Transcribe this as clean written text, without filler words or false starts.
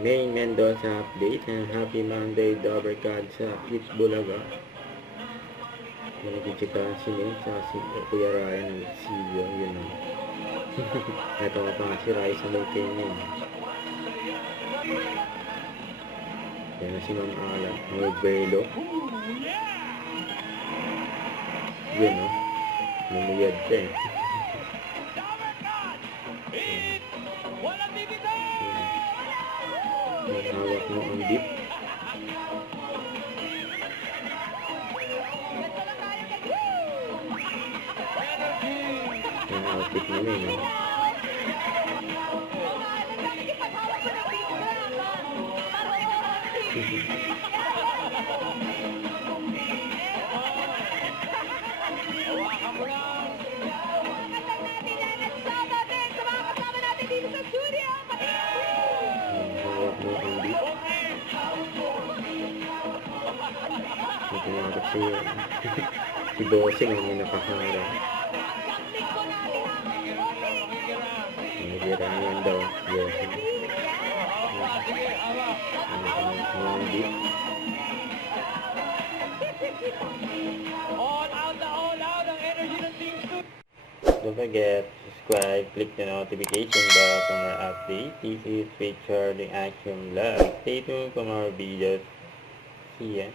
May Mendoza update and Happy Monday Dabarkad sa Eats Bulaga. Nagkichika si May sa si Kuya Ryan ng Silvio, yun o. Ito ka pa nga si Rai sa may Kenyan. Yan na si Ma'am Ala, may Belo. Yun o, lumuyad ka eh. Hawak mo ang dip. Ang outfit namin, no? Hawak mo ang dip. Natinakot siya. Si Bossing ang nakaharap. Nagirangan daw. Bossing. Ang dip. Don't forget, subscribe, click the notification bell for more updates. This is Feature the Action Vlog. Stay tuned for more videos. See ya.